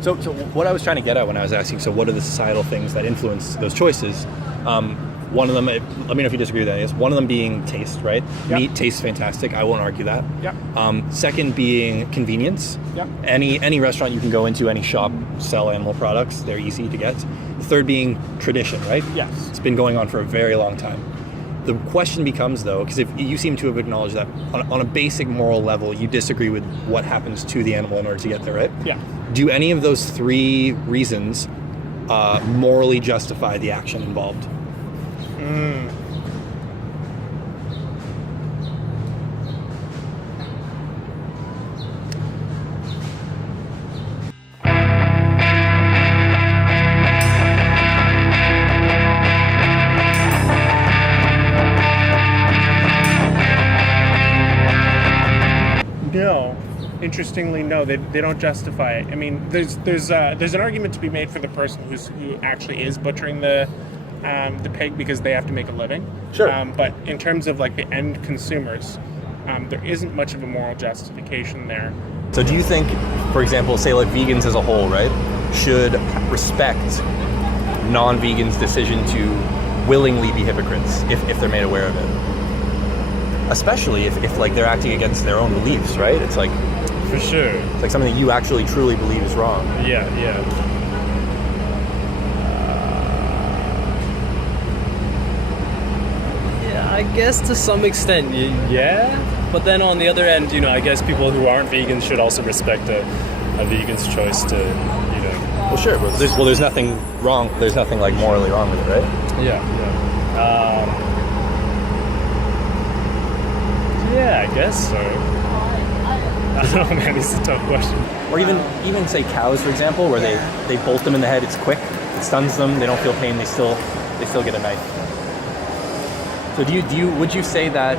So what I was trying to get at when I was asking, so what are the societal things that influence those choices? One of them, let me know if you disagree with that, is one of them being taste, right? Yep. Meat tastes fantastic. I won't argue that. Yep. Second being convenience. Yep. Any restaurant you can go into, any shop sell animal products. They're easy to get. The third being tradition, right? Yes. It's been going on for a very long time. The question becomes, though, because if you seem to have acknowledged that on a basic moral level, you disagree with what happens to the animal in order to get there, right? Yeah. Do any of those three reasons morally justify the action involved? No. Interestingly, no, they don't justify it. I mean, there's an argument to be made for the person who actually is butchering the pig because they have to make a living. Sure. But in terms of like the end consumers, there isn't much of a moral justification there. So do you think, for example, say like vegans as a whole, right, should respect non-vegans' decision to willingly be hypocrites if they're made aware of it? Especially if like they're acting against their own beliefs, right? It's like, for sure, it's like something that you actually truly believe is wrong. Yeah. I guess to some extent, yeah. But then on the other end, I guess people who aren't vegans should also respect a vegan's choice to, Well, sure. But there's nothing wrong. There's nothing like morally wrong with it, right? Yeah. Yeah, I guess so. I don't know, man. It's a tough question. Or even say cows, for example, where they bolt them in the head. It's quick. It stuns them. They don't feel pain. They still get a knife. So would you say that,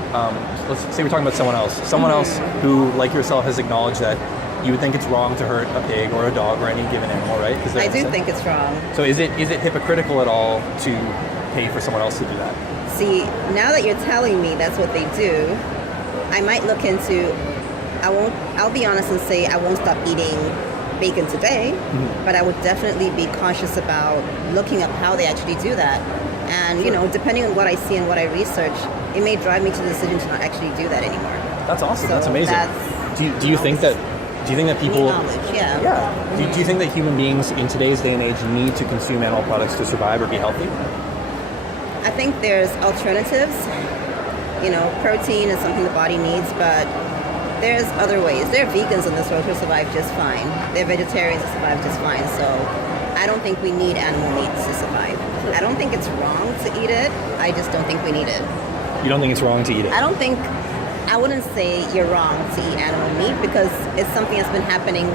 let's say we're talking about someone else who, like yourself, has acknowledged that you would think it's wrong to hurt a pig or a dog or any given animal, right? I do think it's wrong. So is it hypocritical at all to pay for someone else to do that? See, now that you're telling me that's what they do, I might look into, I'll be honest and say I won't stop eating bacon today, but I would definitely be cautious about looking up how they actually do that. And, depending on what I see and what I research, it may drive me to the decision to not actually do that anymore. That's awesome. So that's amazing. Do you think that people... knowledge, yeah. Yeah. Do you think that human beings in today's day and age need to consume animal products to survive or be healthy? I think there's alternatives. Protein is something the body needs, but there's other ways. There are vegans in this world who survive just fine. There are vegetarians who survive just fine. So I don't think we need animal meat to survive. I don't think it's wrong to eat it. I just don't think we need it. You don't think it's wrong to eat it? I wouldn't say you're wrong to eat animal meat because it's something that's been happening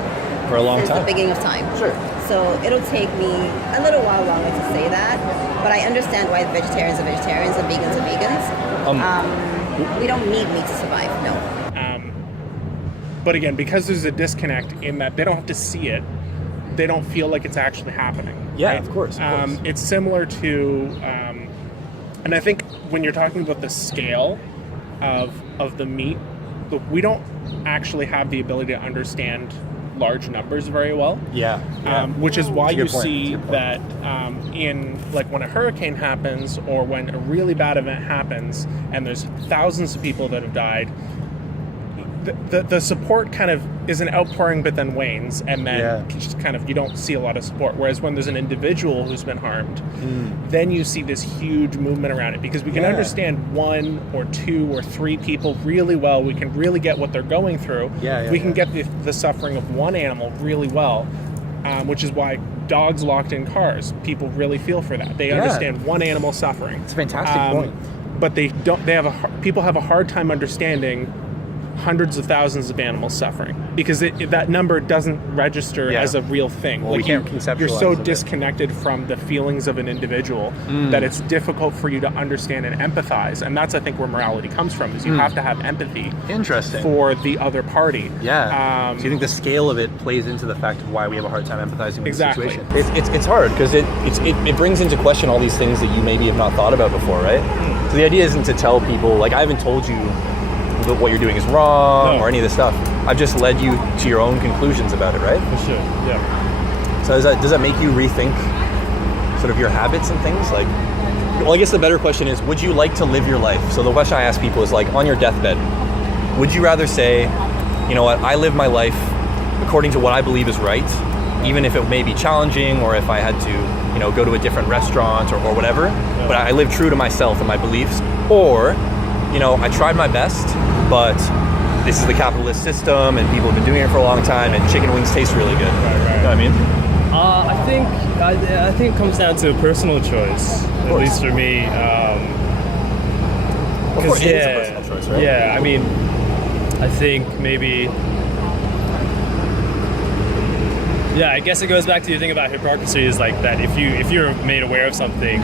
for a long time. Since the beginning of time. Sure. So it'll take me a little while longer to say that, but I understand why vegetarians are vegetarians and vegans are vegans. We don't need meat to survive, no. But again, because there's a disconnect in that they don't have to see it, they don't feel like it's actually happening. Yeah, right? of course. It's similar to, and I think when you're talking about the scale of the meat, we don't actually have the ability to understand large numbers very well. Yeah. Which is why you see that in like when a hurricane happens or when a really bad event happens and there's thousands of people that have died, the support kind of is an outpouring but then wanes, and then just kind of you don't see a lot of support. Whereas when there's an individual who's been harmed, then you see this huge movement around it because we can understand one or two or three people really well. We can really get what they're going through. We can get the suffering of one animal really well, which is why dogs locked in cars, people really feel for that. They understand one animal suffering. It's a fantastic point. But they don't. People have a hard time understanding hundreds of thousands of animals suffering because that number doesn't register as a real thing. Well, we can't conceptualize you're so it. disconnected from the feelings of an individual that it's difficult for you to understand and empathize. And that's, I think, where morality comes from, is you have to have empathy for the other party. Yeah. So you think the scale of it plays into the fact of why we have a hard time empathizing with the situation? It's hard because it brings into question all these things that you maybe have not thought about before, right? So the idea isn't to tell people, like, I haven't told you that what you're doing is wrong or any of this stuff. I've just led you to your own conclusions about it, right? For sure, yeah. So does that make you rethink sort of your habits and things? Like, well, I guess the better question is, would you like to live your life? So the question I ask people is like, on your deathbed, would you rather say, you know what, I live my life according to what I believe is right, even if it may be challenging, or if I had to, you know, go to a different restaurant or whatever, but I live true to myself and my beliefs? Or, you know, I tried my best, but this is the capitalist system and people have been doing it for a long time and chicken wings taste really good. Right. You know what I mean? I think it comes down to a personal choice, at least for me. Of course, it is a personal choice, right? Yeah, I mean, I think maybe. Yeah, I guess it goes back to the thing about hypocrisy is like that if you're made aware of something,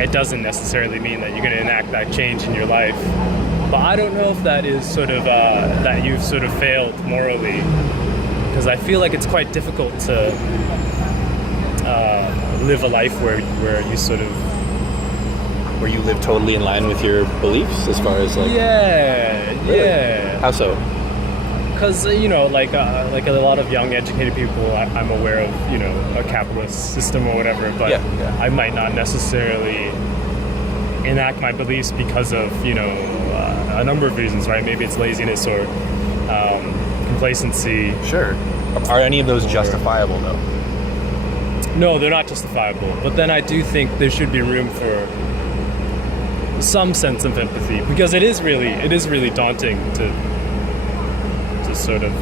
it doesn't necessarily mean that you're going to enact that change in your life. But I don't know if that is sort of that you've sort of failed morally, because I feel like it's quite difficult to live a life where you sort of Where you live totally in line with your beliefs as far as like... yeah. How so? Because you know, like a lot of young educated people, I'm aware of, you know, a capitalist system or whatever, but I might not necessarily enact my beliefs because of, you know, a number of reasons, right? Maybe it's laziness or complacency. Sure. Are any of those justifiable though? No, they're not justifiable. But then I do think there should be room for some sense of empathy, because it is really daunting to sort of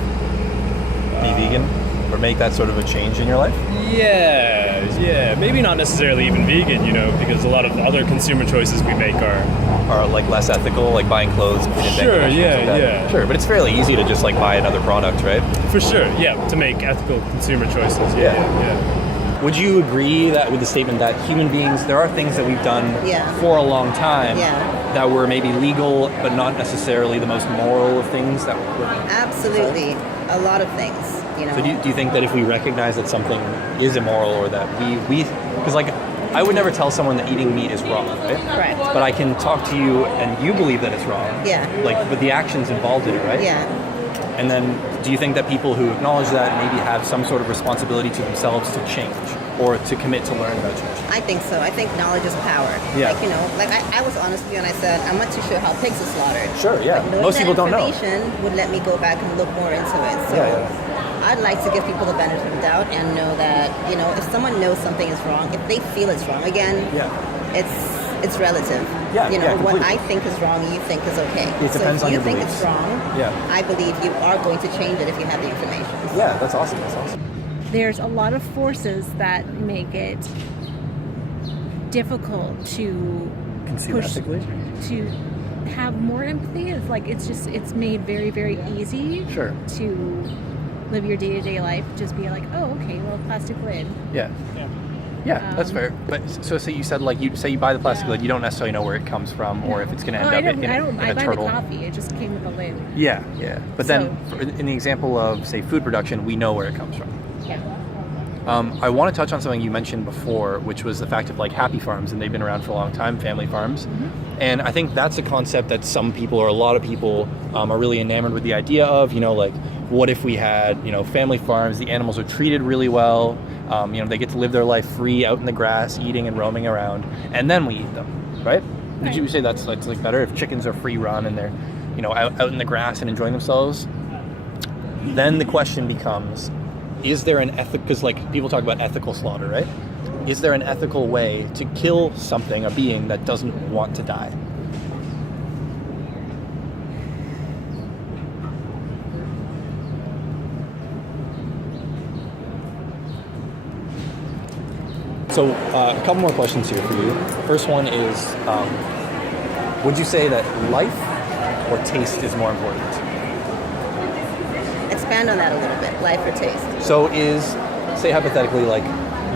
Be vegan? Or make that sort of a change in your life? yeah, maybe not necessarily even vegan, you know, because a lot of other consumer choices we make are like less ethical, like buying clothes? Sure, yeah. Sure, but it's fairly easy to just like buy another product, right? for sure, yeah, to make ethical consumer choices. Yeah. Would you agree that with the statement that human beings, there are things that we've done for a long time that were maybe legal, but not necessarily the most moral of things that were... Absolutely. A lot of things, you know. So do you think that if we recognize that something is immoral, or that we because like I would never tell someone that eating meat is wrong, right? Correct. But I can talk to you and you believe that it's wrong. Yeah. Like, but the actions involved in it, right? Yeah. And then do you think that people who acknowledge that maybe have some sort of responsibility to themselves to change or to commit to learn about change? I think so. I think knowledge is power. Yeah. Like, you know, like I was honest with you and I said, I'm not too sure how pigs are slaughtered. Sure, yeah. But knowing Most people don't know. information would let me go back and look more into it. So I'd like to give people the benefit of the doubt and know that, you know, if someone knows something is wrong, if they feel it's wrong, again, it's relative. Yeah, you know, what completely. I think is wrong, you think is okay. It depends on your So if you think beliefs. it's wrong, I believe you are going to change it if you have the information. Yeah, that's awesome. There's a lot of forces that make it difficult to push to have more empathy. It's like it's made very, very easy to live your day-to-day life. Just be like, oh, okay, well, plastic lid. Yeah, that's fair. But so you said like you buy the plastic lid, you don't necessarily know where it comes from or if it's going to end up in I a buy turtle. the coffee. It just came with a lid. Yeah. But then in the example of say food production, we know where it comes from. Yeah. I want to touch on something you mentioned before, which was the fact of like happy farms, and they've been around for a long time, family farms. And I think that's a concept that some people or a lot of people are really enamored with the idea of, you know, like what if we had, you know, family farms, the animals are treated really well, you know, they get to live their life free out in the grass, eating and roaming around, and then we eat them, right? Would you say that's like better if chickens are free run and they're, you know, out in the grass and enjoying themselves? Then the question becomes, is there an ethic, because like people talk about ethical slaughter, right? Is there an ethical way to kill something, a being that doesn't want to die? So a couple more questions here for you. First one is, would you say that life or taste is more important? Expand on that a little bit. Life or taste? So is, say hypothetically, like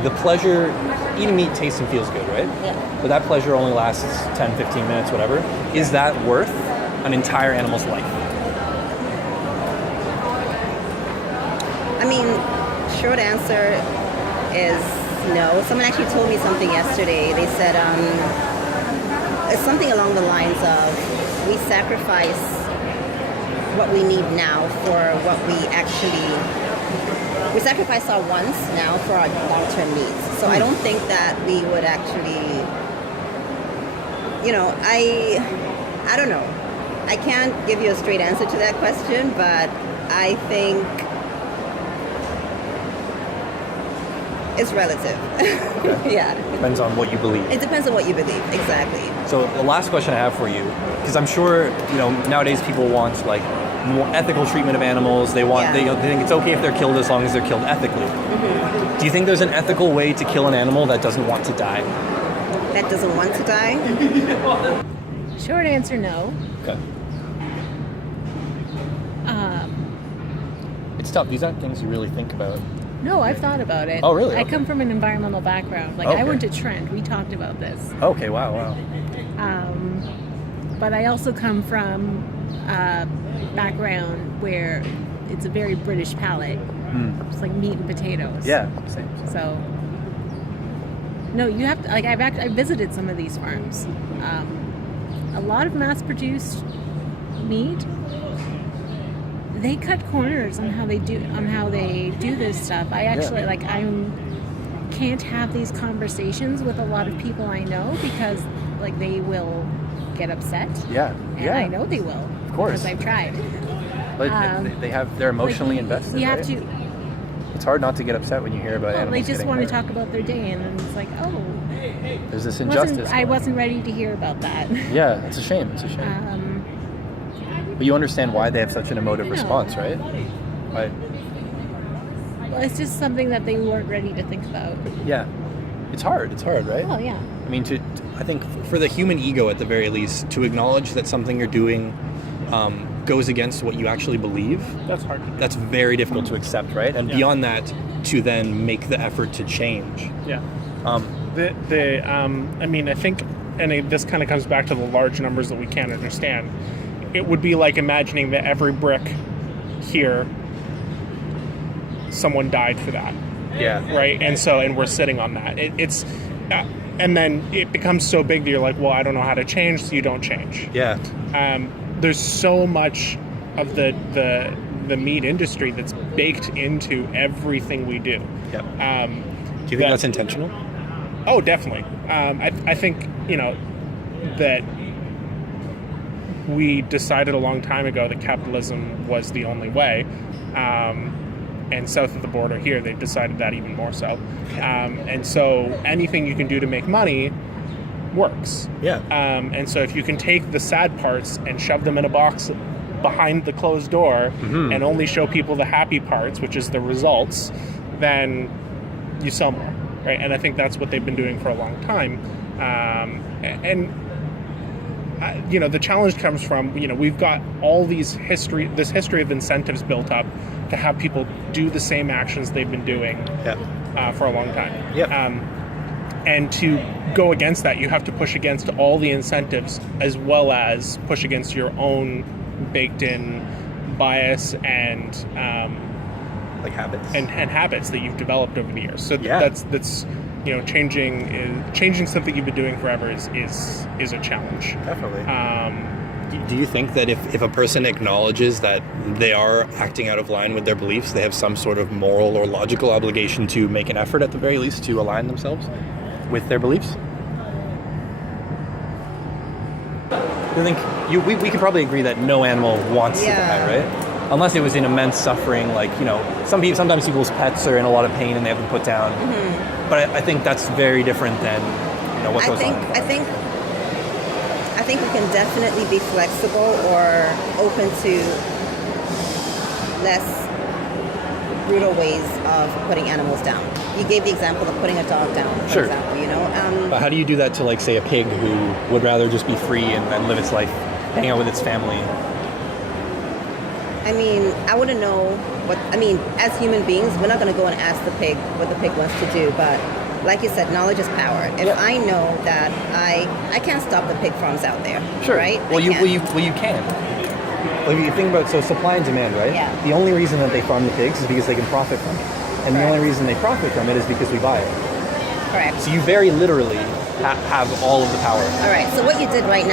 the pleasure, eating meat tastes and feels good, right? Yeah. But that pleasure only lasts 10, 15 minutes, whatever. Is that worth an entire animal's life? I mean, short answer is no. Someone actually told me something yesterday. They said it's something along the lines of we sacrifice what we need now for what we actually We sacrifice our wants now for our long-term needs. So I don't think that we would actually, I don't know. I can't give you a straight answer to that question, but I think it's relative. Okay. Yeah. Depends on what you believe. It depends on what you believe, exactly. So the last question I have for you, because I'm sure nowadays people want like more ethical treatment of animals. They want they think it's okay if they're killed as long as they're killed ethically. Mm-hmm. Do you think there's an ethical way to kill an animal that doesn't want to die? That doesn't want to die? Short answer, no. Okay. It's tough. These aren't things you really think about. No, I've thought about it. Oh, really? I Okay. come from an environmental background. Like, Okay. I went to Trent. We talked about this. Okay, wow. But I also come from a background where it's a very British palate. It's like meat and potatoes. Yeah, same. So, no, you have to, like, I visited some of these farms. A lot of mass-produced meat, they cut corners on how they do this stuff. I actually can't have these conversations with a lot of people I know because like they will get upset. Yeah. And I know they will. Of course. Because I've tried. But they're emotionally invested. You have right? to. It's hard not to get upset when you hear about animals. They just getting want to hurt. talk about their day, and then it's like, oh, There's this injustice. I wasn't ready to hear about that. Yeah, it's a shame. It's a shame. But you understand why they have such an emotive response, right? Right. Well, it's just something that they weren't ready to think about. Yeah. It's hard, right? Oh, yeah. I mean, I think for the human ego, at the very least, to acknowledge that something you're doing goes against what you actually believe. That's hard. That's very difficult to accept, right? And beyond that, to then make the effort to change. Yeah. I mean, I think, this kind of comes back to the large numbers that we can't understand. It would be like imagining that every brick here, someone died for that. Yeah. Right. And we're sitting on that. And then it becomes so big that you're like, well, I don't know how to change, so you don't change. Yeah. There's so much of the meat industry that's baked into everything we do. Yep. Do you think that's intentional? Oh, definitely. I think, that we decided a long time ago that capitalism was the only way. And south of the border here, they've decided that even more so. And so anything you can do to make money works. Yeah. And so if you can take the sad parts and shove them in a box behind the closed door and only show people the happy parts, which is the results, then you sell more, right? And I think that's what they've been doing for a long time. The challenge comes from, we've got all this history of incentives built up to have people do the same actions they've been doing for a long time. Yep. And to go against that, you have to push against all the incentives as well as push against your own baked-in bias and like habits and habits that you've developed over the years. So that's changing something you've been doing forever is a challenge. Definitely. Do you think that if a person acknowledges that they are acting out of line with their beliefs, they have some sort of moral or logical obligation to make an effort at the very least to align themselves with their beliefs? I think we can probably agree that no animal wants to die, right? Unless it was in immense suffering, like, sometimes people's pets are in a lot of pain and they have them put down. Mm-hmm. But I think that's very different than, what goes on. I think we can definitely be flexible or open to less brutal ways of putting animals down. You gave the example of putting a dog down, for example, But how do you do that to, like, say, a pig who would rather just be free and live its life, hang out with its family? I mean, I wouldn't know as human beings, we're not going to go and ask the pig what the pig wants to do, but like you said, knowledge is power. If I know that I can't stop the pig farms out there, right? Well, you can. Like, you think about supply and demand, right? Yeah. The only reason that they farm the pigs is because they can profit from it, and the only reason they profit from it is because we buy it. Correct. So you very literally have all of the power. All right. So what you're doing right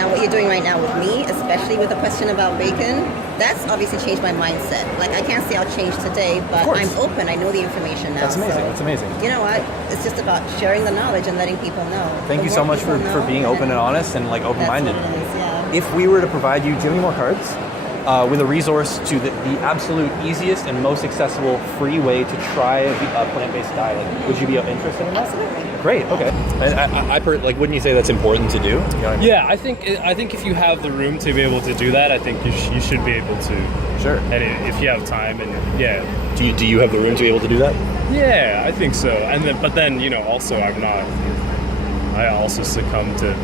now with me, especially with the question about bacon, that's obviously changed my mindset. Like, I can't say I'll change today, but I'm open. I know the information now. That's amazing. So, that's amazing. You know what? It's just about sharing the knowledge and letting people know. Thank you so much for being open and honest and like open-minded. That's what it is, yeah. If we were to provide you, do you have any more cards? With a resource to the absolute easiest and most accessible free way to try a plant-based diet, would you be interested in that? Absolutely. Great. Okay. Like, wouldn't you say that's important to do? You know what I mean? Yeah, I think if you have the room to be able to do that, I think you should be able to. Sure. And if you have time, and yeah. Do you have the room to be able to do that? Yeah, I think so. But then also I also succumb to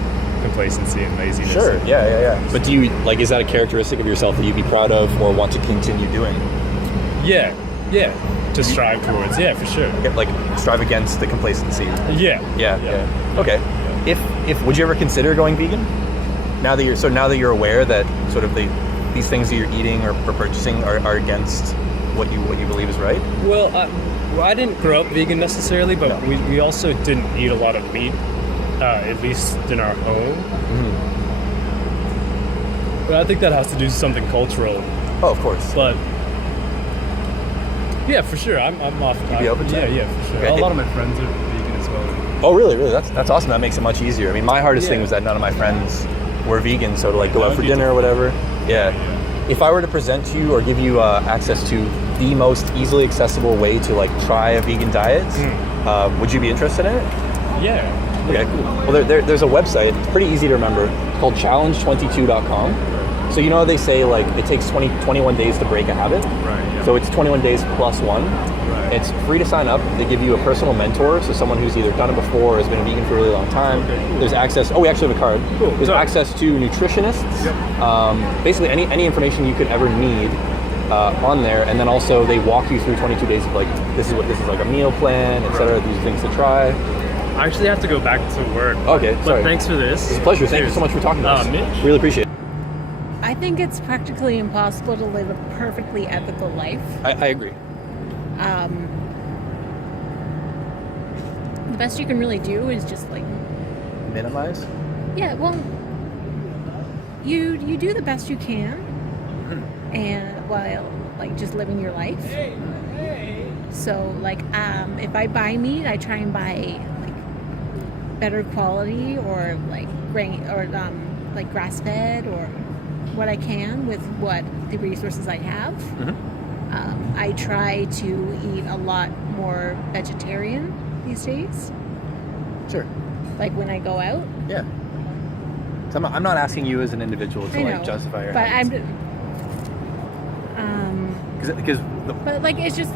complacency and laziness. Sure. Yeah. But do you is that a characteristic of yourself that you'd be proud of or want to continue doing? Yeah. To strive towards. Yeah, for sure. Like strive against the complacency. Yeah. Okay. If would you ever consider going vegan? Now that you're aware that sort of these things that you're eating or purchasing are against what you believe is right? Well, I didn't grow up vegan necessarily, but we also didn't eat a lot of meat. At least in our home. Mm-hmm. But I think that has to do with something cultural. Oh, of course. But yeah, for sure. I'm off. You'd be open to it? Yeah, for sure. Okay. A lot of my friends are vegan as well. Oh, really? That's awesome. That makes it much easier. I mean, my hardest thing was that none of my friends were vegan, so to go out for dinner or whatever. Yeah. If I were to present to you or give you access to the most easily accessible way to try a vegan diet, would you be interested in it? Yeah. Okay, cool. Well, there's a website, it's pretty easy to remember, called challenge22.com. So you know how they say it takes 21 days to break a habit? Right, yeah. So it's 21 days plus one. Right. It's free to sign up. They give you a personal mentor, so someone who's either done it before or has been vegan for a really long time. Okay, cool. There's access, we actually have a card. Cool. There's access to nutritionists. Yep. Basically any information you could ever need on there, and then also they walk you through 22 days of this is like a meal plan, etc. These are things to try. I actually have to go back to work. Okay, sorry. But thanks for this. It's a pleasure. Thank you so much for talking to us. Mitch. Really appreciate it. I think it's practically impossible to live a perfectly ethical life. I agree. The best you can really do is just Minimize? yeah, well, you do the best you can, and while just living your life. So if I buy meat, I try and buy better quality or grain or grass fed or what I can with what the resources I have. Mm-hmm. I try to eat a lot more vegetarian these days. Sure. When I go out. Yeah. So I'm not asking you as an individual to justify your habits. But it's just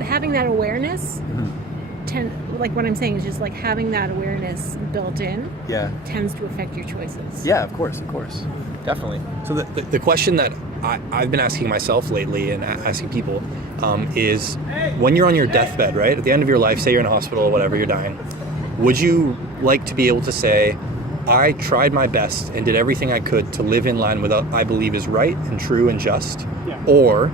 having that awareness. What I'm saying is just having that awareness built in. Yeah. Tends to affect your choices. Yeah, of course, definitely. So the question that I've been asking myself lately and asking people is, when you're on your deathbed, right, at the end of your life, say you're in a hospital or whatever, you're dying, would you like to be able to say, I tried my best and did everything I could to live in line with what I believe is right and true and just, or,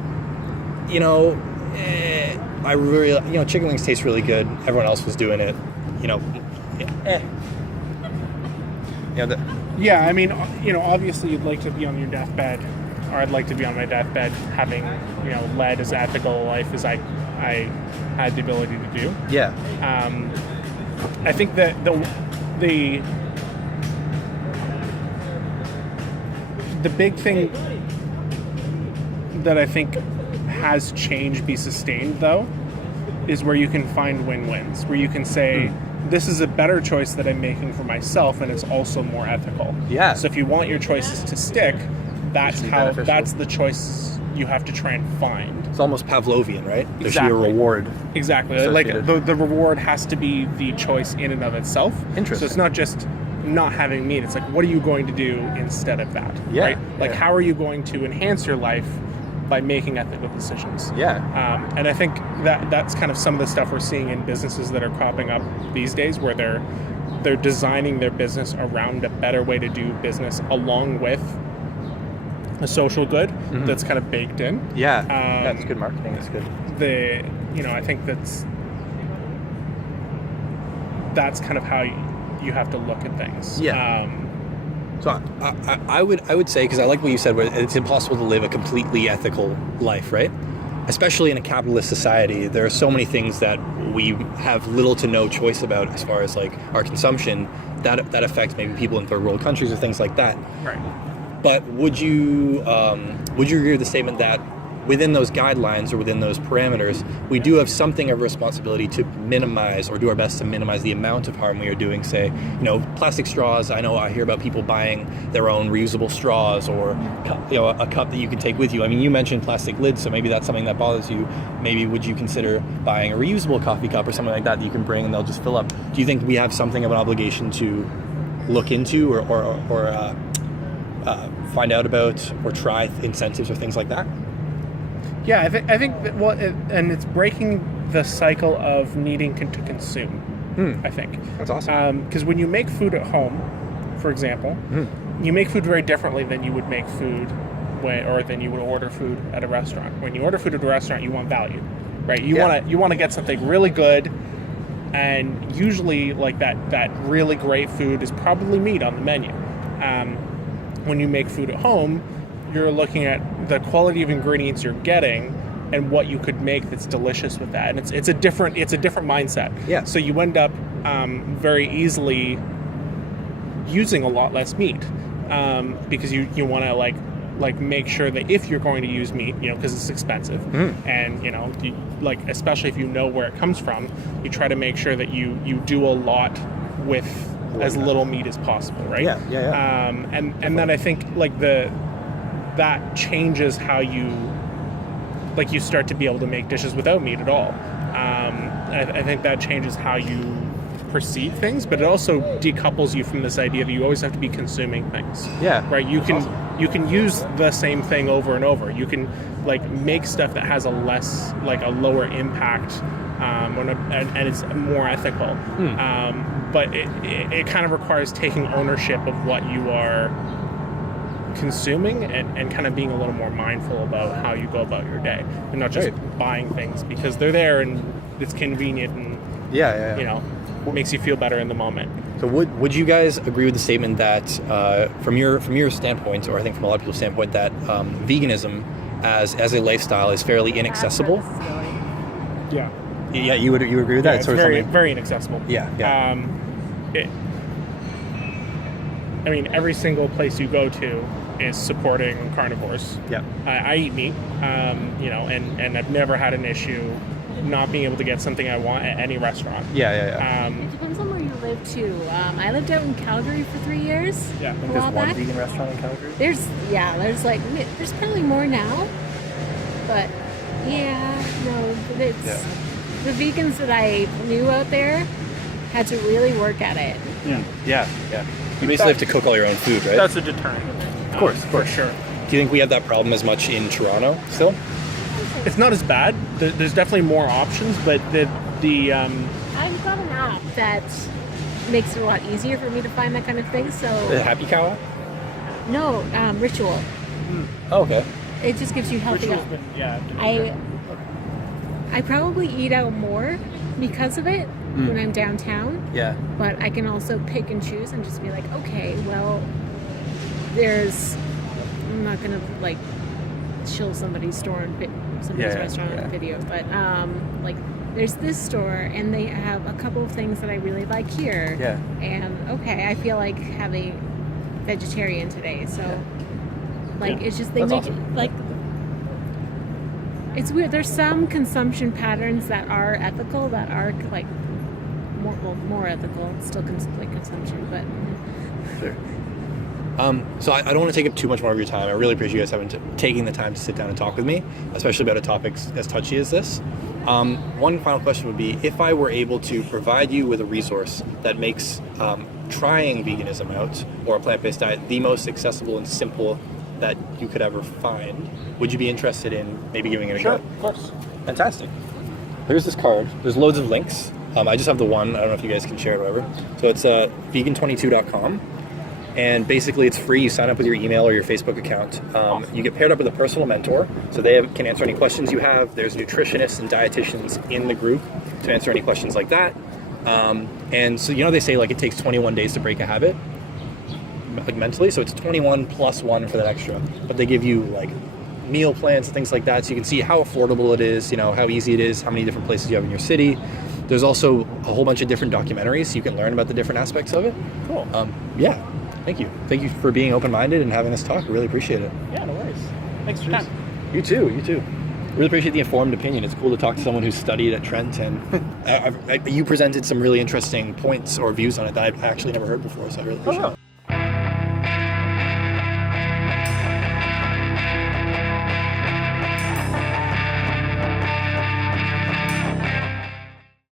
I really, chicken wings taste really good. Everyone else was doing it, Yeah, I mean, obviously you'd like to be on your deathbed, or I'd like to be on my deathbed having, led as ethical a life as I had the ability to do. Yeah. I think that the big thing that I think has changed be sustained, though, is where you can find win-wins, where you can say, this is a better choice that I'm making for myself, and it's also more ethical. Yeah. So if you want your choices to stick, that's the choice you have to try and find. It's almost Pavlovian, right? There should Exactly. be a reward. Exactly. associated. The reward has to be the choice in and of itself. Interesting. So it's not just not having meat. It's what are you going to do instead of that? Yeah. Right? How are you going to enhance your life by making ethical decisions? Yeah. And I think that's kind of some of the stuff we're seeing in businesses that are cropping up these days, where they're designing their business around a better way to do business, along with a social good that's kind of baked in. Yeah. That's good marketing. That's good. I think that's that's kind of how you have to look at things. Yeah. So I would say, because I like what you said, where it's impossible to live a completely ethical life, right? Especially in a capitalist society, there are so many things that we have little to no choice about as far as like our consumption that affects maybe people in third world countries or things like that. Right. But would you agree with the statement that within those guidelines or within those parameters, we do have something of a responsibility to minimize or do our best to minimize the amount of harm we are doing? Say, plastic straws. I hear about people buying their own reusable straws or a cup that you can take with you. I mean, you mentioned plastic lids, so maybe that's something that bothers you. Maybe would you consider buying a reusable coffee cup or something like that you can bring and they'll just fill up? Do you think we have something of an obligation to look into or find out about or try incentives or things like that? Yeah, I think that, and it's breaking the cycle of needing to consume. I think that's awesome. Because when you make food at home, for example, you make food very differently than you would make food or than you would order food at a restaurant. When you order food at a restaurant, you want value, right? You want to get something really good, and usually like that really great food is probably meat on the menu. When you make food at home, you're looking at the quality of ingredients you're getting and what you could make that's delicious with that, and it's a different mindset. Yeah. So you end up very easily using a lot less meat because you want to like make sure that if you're going to use meat, because it's expensive, and especially if you know where it comes from, you try to make sure that you do a lot with as little meat as possible, right? Yeah. And then I think that changes how you start to be able to make dishes without meat at all. I think that changes how you perceive things, but it also decouples you from this idea that you always have to be consuming things. Yeah. Right. You can use the same thing over and over. You can make stuff that has a lower impact, and it's more ethical. But it kind of requires taking ownership of what you are consuming and kind of being a little more mindful about how you go about your day and not just buying things because they're there and it's convenient and makes you feel better in the moment. So would you guys agree with the statement that from your standpoint, or I think from a lot of people's standpoint, that veganism as a lifestyle is fairly inaccessible? Yeah. Yeah, you agree with that? Yeah, it's very, very inaccessible. Yeah. Every single place you go to is supporting carnivores. Yeah. I eat meat, and I've never had an issue not being able to get something I want at any restaurant. Yeah. It depends on where you live too. I lived out in Calgary for 3 years. Yeah. I think there's one vegan restaurant in Calgary. There's probably more now, but the vegans that I knew out there had to really work at it. Yeah. You basically have to cook all your own food, right? That's a deterrent. Of course. For sure. Do you think we have that problem as much in Toronto still? It's not as bad. There's definitely more options, but the I've got an app that makes it a lot easier for me to find that kind of thing. So The Happy Cow app? No, Ritual. Oh, okay. It just gives you healthy. I probably eat out more because of it when I'm downtown. Yeah. But I can also pick and choose and just be like, okay, well, I'm not gonna chill somebody's store and somebody's restaurant on video, but there's this store and they have a couple of things that I really like here. Yeah. And okay, I feel like having vegetarian today, so it's just That's awesome. It's weird. There's some consumption patterns that are ethical, that are more ethical. It's still consumption, but Sure. So I don't want to take up too much more of your time. I really appreciate you guys taking the time to sit down and talk with me, especially about a topic as touchy as this. One final question would be, if I were able to provide you with a resource that makes trying veganism out or a plant-based diet the most accessible and simple that you could ever find, would you be interested in maybe giving it a go? Sure, of course. Fantastic. Here's this card. There's loads of links. I just have the one. I don't know if you guys can share it or whatever. So it's vegan22.com. And basically it's free. You sign up with your email or your Facebook account. You get paired up with a personal mentor, so they can answer any questions you have. There's nutritionists and dietitians in the group to answer any questions like that. And so, they say like it takes 21 days to break a habit, like mentally. So it's 21 plus 1 for that extra. But they give you like meal plans and things like that, so you can see how affordable it is, how easy it is, how many different places you have in your city. There's also a whole bunch of different documentaries, so you can learn about the different aspects of it. Cool. Yeah. Thank you. Thank you for being open-minded and having this talk. I really appreciate it. Yeah, no worries. Thanks for your time. You too. Really appreciate the informed opinion. It's cool to talk to someone who's studied at Trent, and you presented some really interesting points or views on it that I actually never heard before, so I really appreciate it.